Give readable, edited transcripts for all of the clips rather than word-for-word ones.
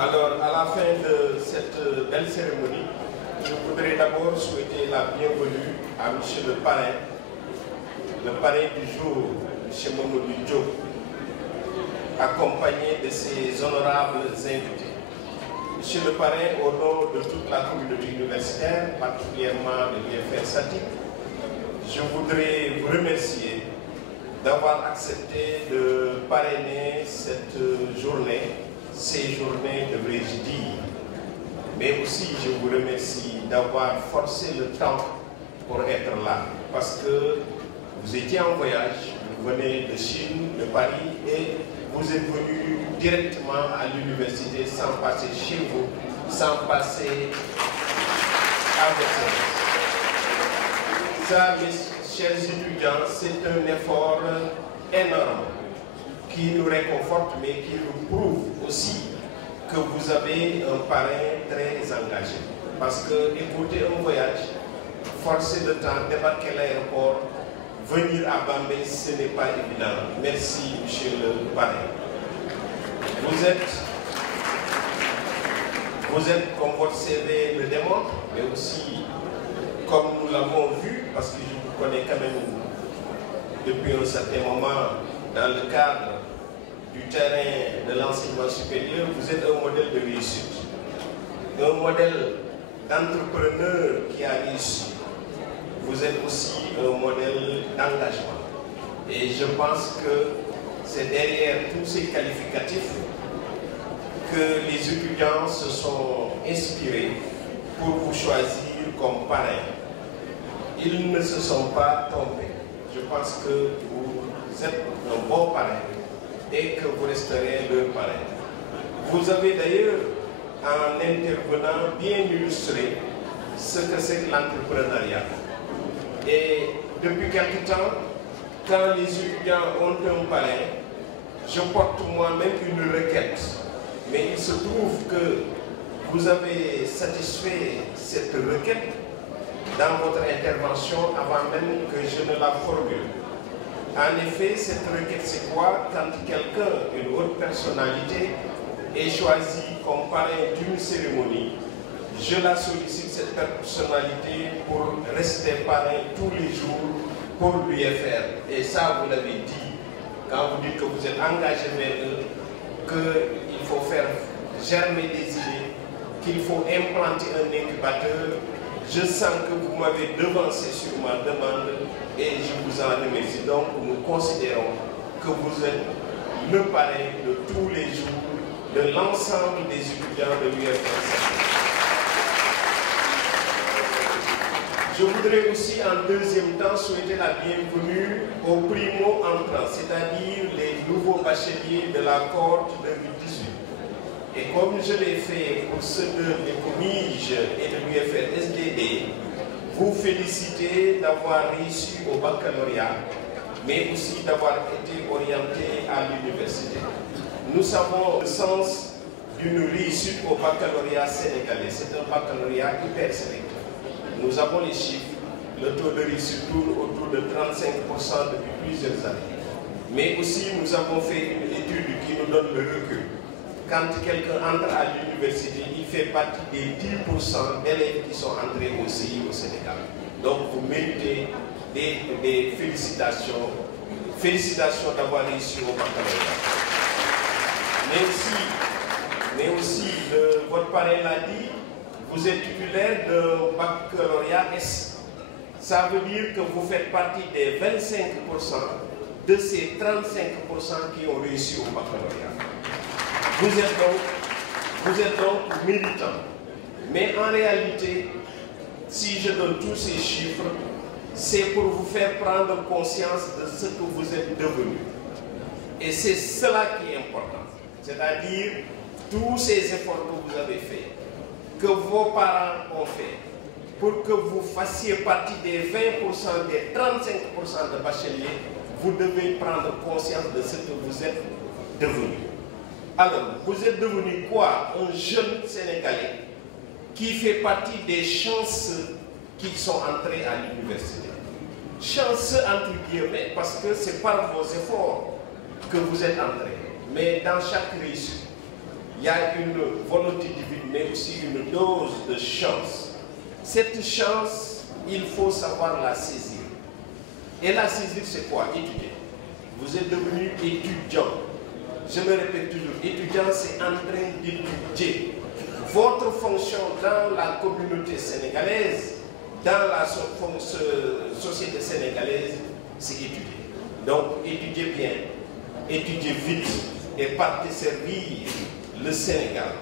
Alors, à la fin de cette belle cérémonie, je voudrais d'abord souhaiter la bienvenue à monsieur le parrain du jour, M. Mamadou Diop, accompagné de ses honorables invités. Monsieur le parrain, au nom de toute la communauté universitaire, particulièrement de l'UFR SATIC, je voudrais vous remercier d'avoir accepté de parrainer cette journée, ces journées, devrais-je dire. Mais aussi, je vous remercie d'avoir forcé le temps pour être là, parce que vous étiez en voyage, vous venez de Chine, de Paris, et vous êtes venu directement à l'université sans passer chez vous, sans passer à Versailles. Ça, mes chers étudiants, c'est un effort énorme qui nous réconforte, mais qui nous prouve aussi que vous avez un parrain très engagé. Parce que écouter un voyage, forcer le temps, débarquer à l'aéroport, venir à Bambey, ce n'est pas évident. Merci, monsieur le parrain. Vous êtes, comme votre CV le démontre, mais aussi, comme nous l'avons vu, parce que je vous connais quand même depuis un certain moment dans le cadre du terrain de l'enseignement supérieur, vous êtes un modèle de réussite, un modèle d'entrepreneur qui a réussi. Vous êtes aussi un modèle d'engagement. Et je pense que c'est derrière tous ces qualificatifs que les étudiants se sont inspirés pour vous choisir comme parrain. Ils ne se sont pas trompés. Je pense que vous êtes un bon parrain et que vous resterez leur parrain. Vous avez d'ailleurs, en intervenant, bien illustré ce que c'est que l'entrepreneuriat. Et depuis quelque temps, quand les étudiants ont un parrain, je porte moi-même une requête. Mais il se trouve que vous avez satisfait cette requête dans votre intervention avant même que je ne la formule. En effet, cette requête, c'est quoi? Quand quelqu'un, une haute personnalité, est choisi comme parrain d'une cérémonie, je la sollicite, cette personnalité, pour rester parrain tous les jours pour l'UFR. Et ça, vous l'avez dit, quand vous dites que vous êtes engagé vers eux, qu'il faut faire germer des idées, qu'il faut implanter un incubateur. Je sens que vous m'avez devancé sur ma demande et je vous en remercie. Donc, nous considérons que vous êtes le parrain de tous les jours de l'ensemble des étudiants de l'UFR. Je voudrais aussi en deuxième temps souhaiter la bienvenue aux primo-entrants, c'est-à-dire les nouveaux bacheliers de la cohorte 2018. Et comme je l'ai fait pour ceux de l'ECOMIGE et de l'UFR SDD, vous féliciter d'avoir réussi au baccalauréat, mais aussi d'avoir été orienté à l'université. Nous savons le sens d'une réussite au baccalauréat sénégalais. C'est un baccalauréat hyper sélectif. Nous avons les chiffres, le taux de réussite tourne autour de 35% depuis plusieurs années. Mais aussi, nous avons fait une étude qui nous donne le recul. Quand quelqu'un entre à l'université, il fait partie des 10% d'élèves qui sont entrés au CI au Sénégal. Donc, vous méritez des félicitations. Félicitations d'avoir réussi au baccalauréat. Mais aussi, votre parrain l'a dit, vous êtes titulaire de baccalauréat S. Ça veut dire que vous faites partie des 25% de ces 35% qui ont réussi au baccalauréat. Vous êtes donc militant. Mais en réalité, si je donne tous ces chiffres, c'est pour vous faire prendre conscience de ce que vous êtes devenu. Et c'est cela qui est important. C'est-à-dire tous ces efforts que vous avez faits, que vos parents ont fait, pour que vous fassiez partie des 20%, des 35% de bacheliers, vous devez prendre conscience de ce que vous êtes devenu. Alors, vous êtes devenu quoi? Un jeune Sénégalais qui fait partie des chanceux qui sont entrés à l'université. Chanceux entre guillemets, parce que c'est par vos efforts que vous êtes entrés. Mais dans chaque réussite, il y a une volonté divine, mais aussi une dose de chance. Cette chance, il faut savoir la saisir. Et la saisir, c'est quoi? Étudier. Vous êtes devenu étudiant. Je me répète toujours, étudiant, c'est en train d'étudier. Votre fonction dans la communauté sénégalaise, dans la société sénégalaise, c'est étudier. Donc, étudiez bien, étudiez vite et partez servir le Sénégal.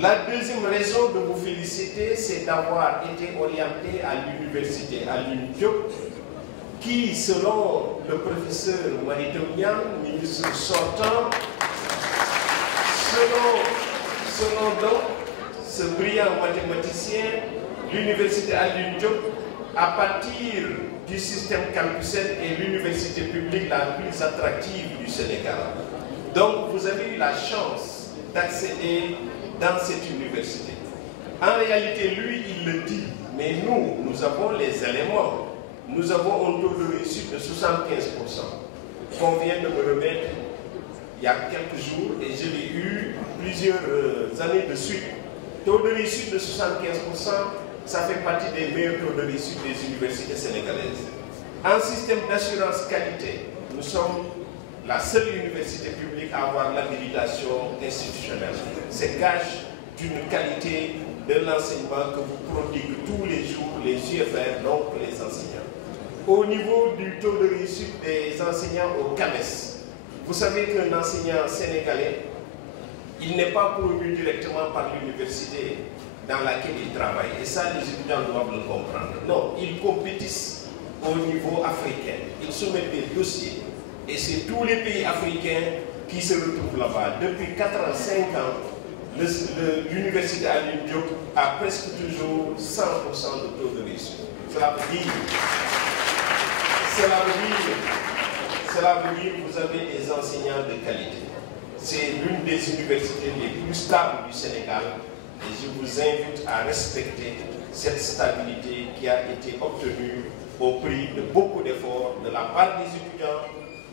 La deuxième raison de vous féliciter, c'est d'avoir été orienté à l'université, à l'UNIDIOP, qui, selon le professeur Maritonyan, ministre sortant, selon donc ce brillant mathématicien, l'université à l'UNIDIOP, à partir du système campusien, est l'université publique la plus attractive du Sénégal. Donc, vous avez eu la chance d'accéder dans cette université. En réalité, lui, il le dit, mais nous avons les éléments. Nous avons un taux de réussite de 75%, qu'on vient de me remettre il y a quelques jours, et je l'ai eu plusieurs années de suite. Taux de réussite de 75%, ça fait partie des meilleurs taux de réussite des universités sénégalaises. En système d'assurance qualité, nous sommes la seule université publique à avoir l'habilitation institutionnelle. C'est gage d'une qualité de l'enseignement que vous prodiguez tous les jours les UFR, donc les enseignants. Au niveau du taux de réussite des enseignants au CAMES, vous savez qu'un enseignant sénégalais, il n'est pas produit directement par l'université dans laquelle il travaille. Et ça, les étudiants doivent le comprendre. Non, ils compétissent au niveau africain. Ils soumettent des dossiers. Et c'est tous les pays africains qui se retrouvent là-bas. Depuis 4 ans, 5 ans, l'université à l'UNIDIOP a presque toujours 100% de taux de réussite. Cela veut dire que vous avez des enseignants de qualité. C'est l'une des universités les plus stables du Sénégal. Et je vous invite à respecter cette stabilité qui a été obtenue au prix de beaucoup d'efforts de la part des étudiants,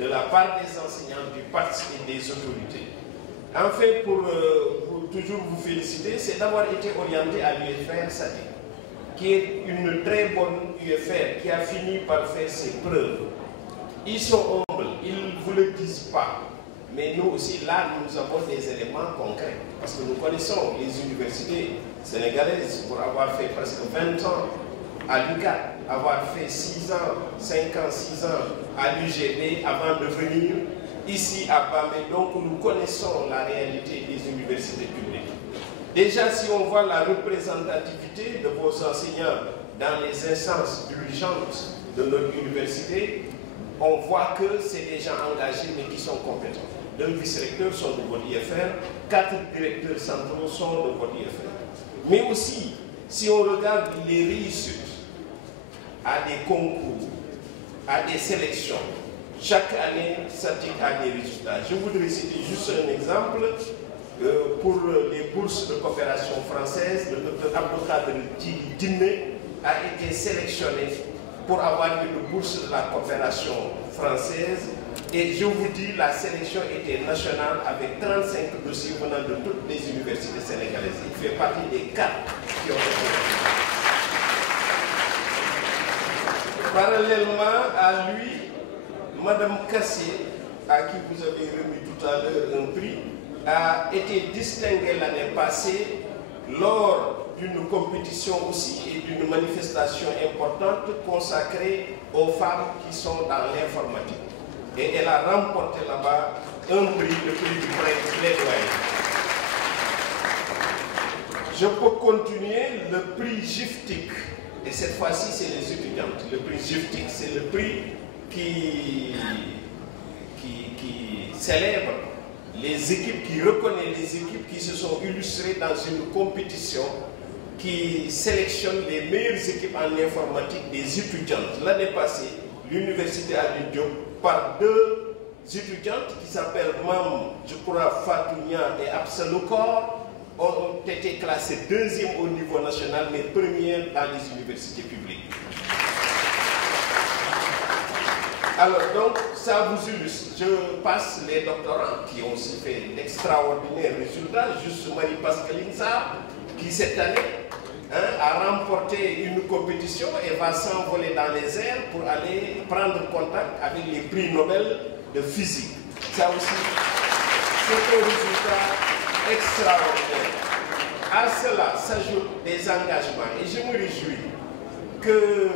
de la part des enseignants, du parti et des autorités. Enfin, pour toujours vous féliciter, c'est d'avoir été orienté à l'UFR SADI, qui est une très bonne UFR, qui a fini par faire ses preuves. Ils sont humbles, ils ne vous le disent pas. Mais nous aussi, là, nous avons des éléments concrets. Parce que nous connaissons les universités sénégalaises pour avoir fait presque 20 ans à l'UCAD, avoir fait 6 ans, 5 ans, 6 ans à l'UGB avant de venir ici à Bamé. Donc nous connaissons la réalité des universités publiques. Déjà, si on voit la représentativité de vos enseignants dans les instances dirigeantes de notre université, on voit que c'est des gens engagés mais qui sont compétents. 2 vice-recteurs sont de votre IFR, 4 directeurs centraux sont de votre IFR. Mais aussi, si on regarde les réussites à des concours, à des sélections, chaque année, SATIC a des résultats. Je voudrais citer juste un exemple. Pour les bourses de coopération française, le Dr Abdelkader Djiné a été sélectionné pour avoir une bourse de la coopération française. Et je vous dis, la sélection était nationale avec 35 dossiers venant de toutes les universités sénégalaises. Il fait partie des 4 qui ont été. Parallèlement à lui, Madame Kassé, à qui vous avez remis tout à l'heure un prix, a été distinguée l'année passée lors d'une compétition aussi et d'une manifestation importante consacrée aux femmes qui sont dans l'informatique. Et elle a remporté là-bas un prix, le prix du plaidoyer. Je peux continuer, le prix GIFTIC, et cette fois-ci c'est les étudiantes. Le prix GIFTIC, c'est le prix qui célèbre les équipes, qui reconnaît les équipes qui se sont illustrées dans une compétition qui sélectionne les meilleures équipes en informatique des étudiantes. L'année passée, l'université à l'UNIDIOP, par 2 étudiantes qui s'appellent Mam, je crois, Fatounia et Absalokor, ont été classées 2e au niveau national, mais 1ère dans les universités publiques. Alors donc, ça vous illustre. Je passe les doctorants qui ont aussi fait d'extraordinaires résultats. Juste Marie Pascaline Sarr, qui cette année a remporté une compétition et va s'envoler dans les airs pour aller prendre contact avec les prix Nobel de physique. Ça aussi, c'est un résultat extraordinaire. À cela s'ajoutent des engagements et je me réjouis que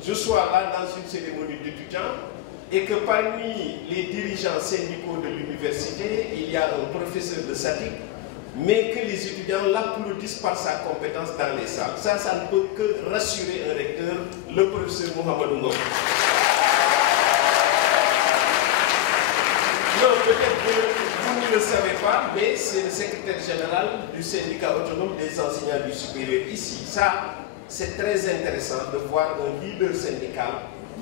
je sois là dans une cérémonie d'étudiants et que parmi les dirigeants syndicaux de l'université, il y a un professeur de statique, mais que les étudiants l'applaudissent par sa compétence dans les salles. Ça ne peut que rassurer un recteur, le professeur Mohamed Ngom. Non, peut-être que vous ne le savez pas, mais c'est le secrétaire général du syndicat autonome des enseignants du supérieur ici. Ça, c'est très intéressant de voir un leader syndical,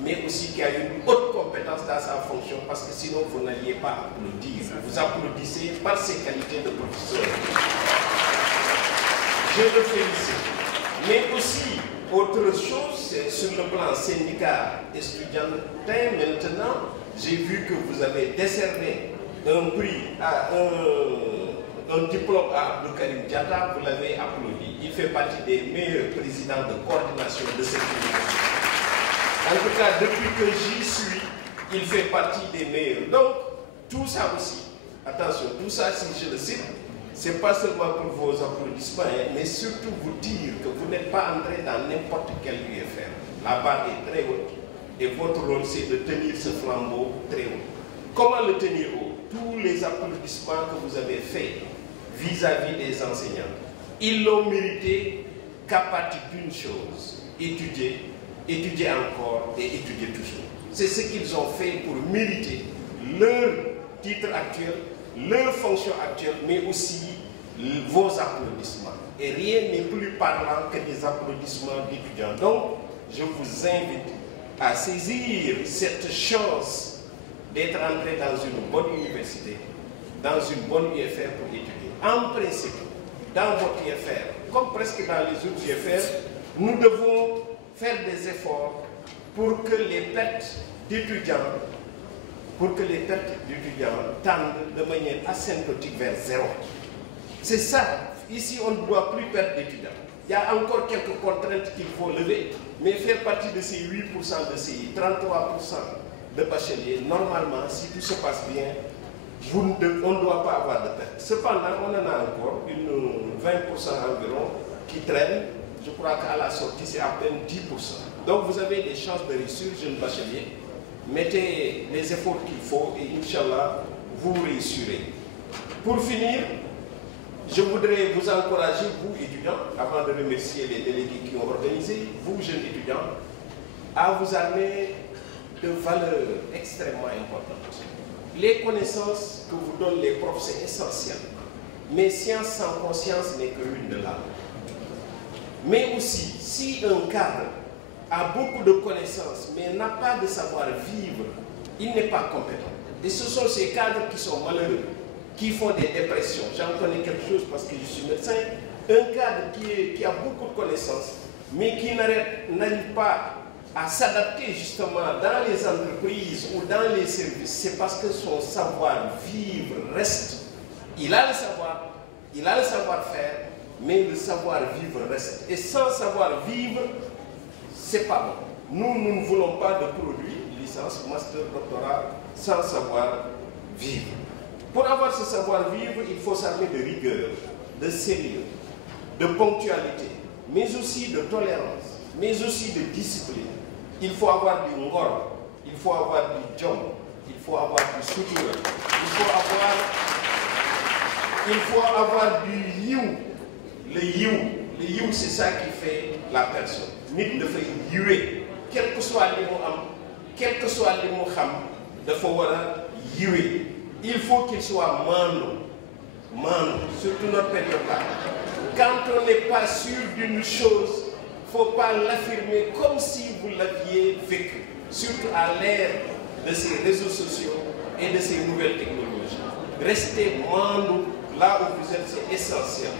mais aussi qui a une haute compétence dans sa fonction, parce que sinon vous n'alliez pas applaudir. Vous applaudissez par ses qualités de professeur. Je le félicite. Mais aussi, autre chose, c'est sur le plan syndical estudiantin, maintenant, j'ai vu que vous avez décerné un prix à un diplôme à Abdou Karim Diatta, vous l'avez applaudi. Il fait partie des meilleurs présidents de coordination de cette université. En tout cas, depuis que j'y suis, il fait partie des meilleurs. Donc, tout ça aussi, attention, tout ça, si je le cite, c'est pas seulement pour vos applaudissements, mais surtout vous dire que vous n'êtes pas entré dans n'importe quel UFR. La barre est très haute et votre rôle, c'est de tenir ce flambeau très haut. Comment le tenir haut? Tous les applaudissements que vous avez faits vis-à-vis des enseignants, ils l'ont mérité qu'à partir d'une chose, étudier, étudier encore et étudier toujours. C'est ce qu'ils ont fait pour mériter leur titre actuel, leur fonction actuelle, mais aussi vos applaudissements. Et rien n'est plus parlant que des applaudissements d'étudiants. Donc, je vous invite à saisir cette chance d'être entré dans une bonne université, dans une bonne UFR pour étudier. En principe, dans votre UFR, comme presque dans les autres UFR, nous devons faire des efforts pour que les pertes d'étudiants tendent de manière asymptotique vers zéro. C'est ça. Ici, on ne doit plus perdre d'étudiants. Il y a encore quelques contraintes qu'il faut lever, mais faire partie de ces 8% de ces 33% de bacheliers, normalement, si tout se passe bien, on ne doit pas avoir de perte. Cependant, on en a encore une 20% environ qui traînent. Je crois qu'à la sortie, c'est à peine 10%. Donc, vous avez des chances de réussir, jeunes bacheliers. Mettez les efforts qu'il faut et Inch'Allah, vous réussirez. Pour finir, je voudrais vous encourager, vous étudiants, avant de remercier les délégués qui ont organisé, vous jeunes étudiants, à vous armer de valeurs extrêmement importantes. Les connaissances que vous donnent les profs, c'est essentiel. Mais science sans conscience n'est que ruine de l'âme. Mais aussi, si un cadre a beaucoup de connaissances, mais n'a pas de savoir-vivre, il n'est pas compétent. Et ce sont ces cadres qui sont malheureux, qui font des dépressions. J'en connais quelque chose parce que je suis médecin. Un cadre qui a beaucoup de connaissances, mais qui n'arrive pas à s'adapter justement dans les entreprises ou dans les services, c'est parce que son savoir-vivre reste. Il a le savoir, il a le savoir-faire, mais le savoir-vivre reste. Et sans savoir-vivre, c'est pas bon. Nous ne voulons pas de produits, licence, master, doctorat, sans savoir-vivre. Pour avoir ce savoir-vivre, il faut s'armer de rigueur, de sérieux, de ponctualité, mais aussi de tolérance, mais aussi de discipline. Il faut avoir du ngor, il faut avoir du jom, il faut avoir du sutura, il faut avoir du yiw. Le yiw, c'est ça qui fait la personne. Nit de fait yiwe, quel que soit les mots am, quel que soit les mots xam, de faut wara yiwe. Il faut qu'il soit mano, surtout notre période-là. Quand on n'est pas sûr d'une chose, il ne faut pas l'affirmer comme si vous l'aviez vécu, surtout à l'ère de ces réseaux sociaux et de ces nouvelles technologies. Restez mano là où vous êtes, c'est essentiel.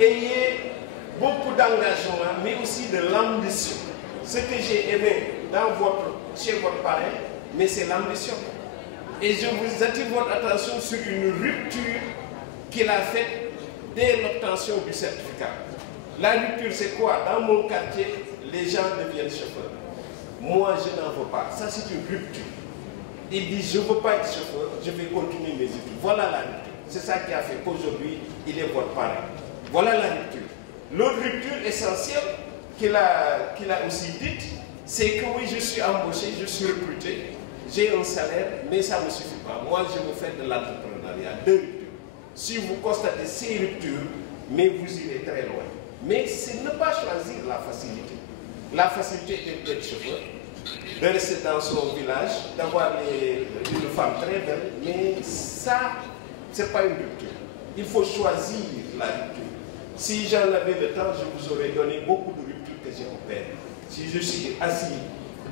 Ayez beaucoup d'engagement, mais aussi de l'ambition. Ce que j'ai aimé chez votre parrain, mais c'est l'ambition. Et je vous attire votre attention sur une rupture qu'il a faite dès l'obtention du certificat. La rupture, c'est quoi? Dans mon quartier, les gens deviennent chauffeurs. Moi, je n'en veux pas. Ça, c'est une rupture. Il dit, je ne veux pas être chauffeur, je vais continuer mes études. Voilà la rupture. C'est ça qui a fait qu'aujourd'hui, il est votre parent. Voilà la rupture. L'autre rupture essentielle qu'il a aussi dite, c'est que oui, je suis embauché, je suis recruté, j'ai un salaire, mais ça ne me suffit pas. Moi, je veux faire de l'entrepreneuriat. Deux ruptures. Si vous constatez ces ruptures, mais vous irez très loin. Mais c'est ne pas choisir la facilité. La facilité est d'être chauffeur, de rester dans son village, d'avoir une femme très belle, mais ça, ce n'est pas une rupture. Il faut choisir la rupture. Si j'en avais le temps, je vous aurais donné beaucoup de ruptures que j'ai opérées. Si je suis assis,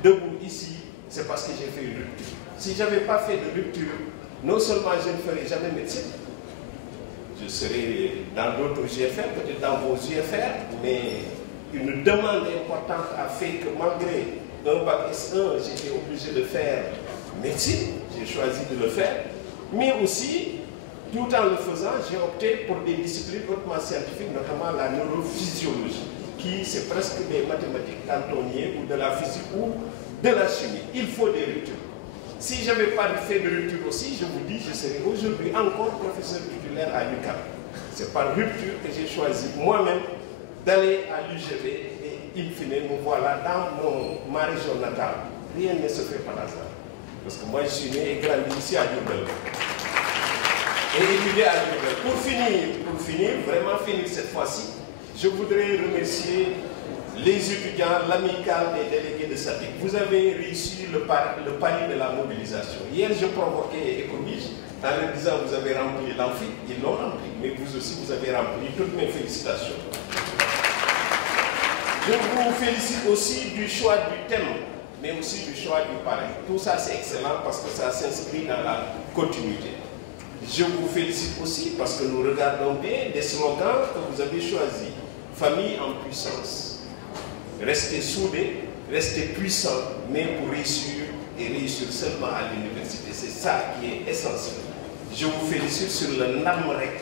debout ici, c'est parce que j'ai fait une rupture. Si je n'avais pas fait de rupture, non seulement je ne ferais jamais médecine, je serais dans d'autres GFR, peut-être dans vos GFR, mais une demande importante a fait que malgré un bac S1, j'étais obligé de faire médecine, j'ai choisi de le faire, mais aussi, tout en le faisant, j'ai opté pour des disciplines hautement scientifiques, notamment la neurophysiologie, qui c'est presque des mathématiques cantonnières ou de la physique ou de la chimie. Il faut des ruptures. Si je n'avais pas fait de rupture aussi, je vous dis, je serais aujourd'hui encore professeur titulaire à l'UQAM. C'est par rupture que j'ai choisi moi-même d'aller à l'UGB et in fine, me voilà dans ma région natale. Rien ne se fait par hasard. Parce que moi, je suis né et grandi ici à Diourbel. Et étudié à Diourbel. Pour finir, vraiment finir cette fois-ci, je voudrais remercier les étudiants, l'amicale des délégués de SATIC. Vous avez réussi le pari de la mobilisation. Hier, je provoquais Ecobige en leur disant vous avez rempli l'amphi. Ils l'ont rempli, mais vous aussi, vous avez rempli. Toutes mes félicitations. Je vous félicite aussi du choix du thème, mais aussi du choix du parrain. Tout ça, c'est excellent parce que ça s'inscrit dans la continuité. Je vous félicite aussi parce que nous regardons bien des slogans que vous avez choisis. Famille en puissance. Rester soudés, rester puissants, mais pour réussir et réussir seulement à l'université. C'est ça qui est essentiel. Je vous félicite sur le NAMREC.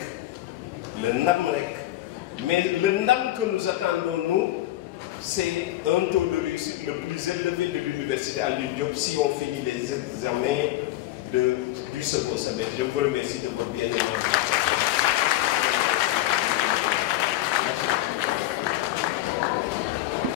Le NAMREC. Mais le NAM que nous attendons, nous, c'est un taux de réussite le plus élevé de l'université à l'UDIOP si on finit les examens du second semestre. Je vous remercie de votre bien-aimance.